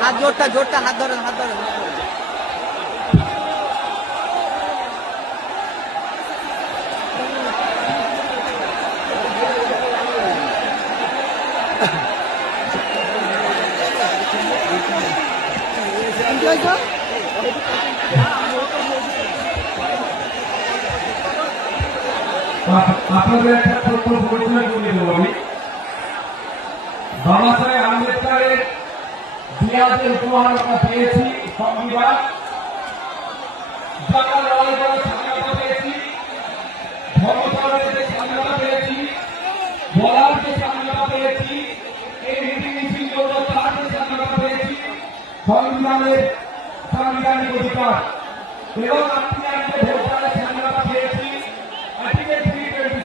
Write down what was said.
হাত জোরটা জোরটা হাত ধরেন হাত ধরেন আপনাদের একটা তথ্য পরিচয় করে দেবো আমি। বাবা সাহেব আম্বেদকরের জিয়াদের উপহার আমরা পেয়েছি সংবিধান, যারা লড়াই করে স্বাধীনতা পেয়েছি, ধর্মচর্চাতে স্বাধীনতা পেয়েছি, বলার যে স্বাধীনতা পেয়েছি, এই মিটিং মিছিল তার স্বাধীনতা পেয়েছি, সংবিধানের সাংবিধানিক অধিকার এবং আপনি আজকে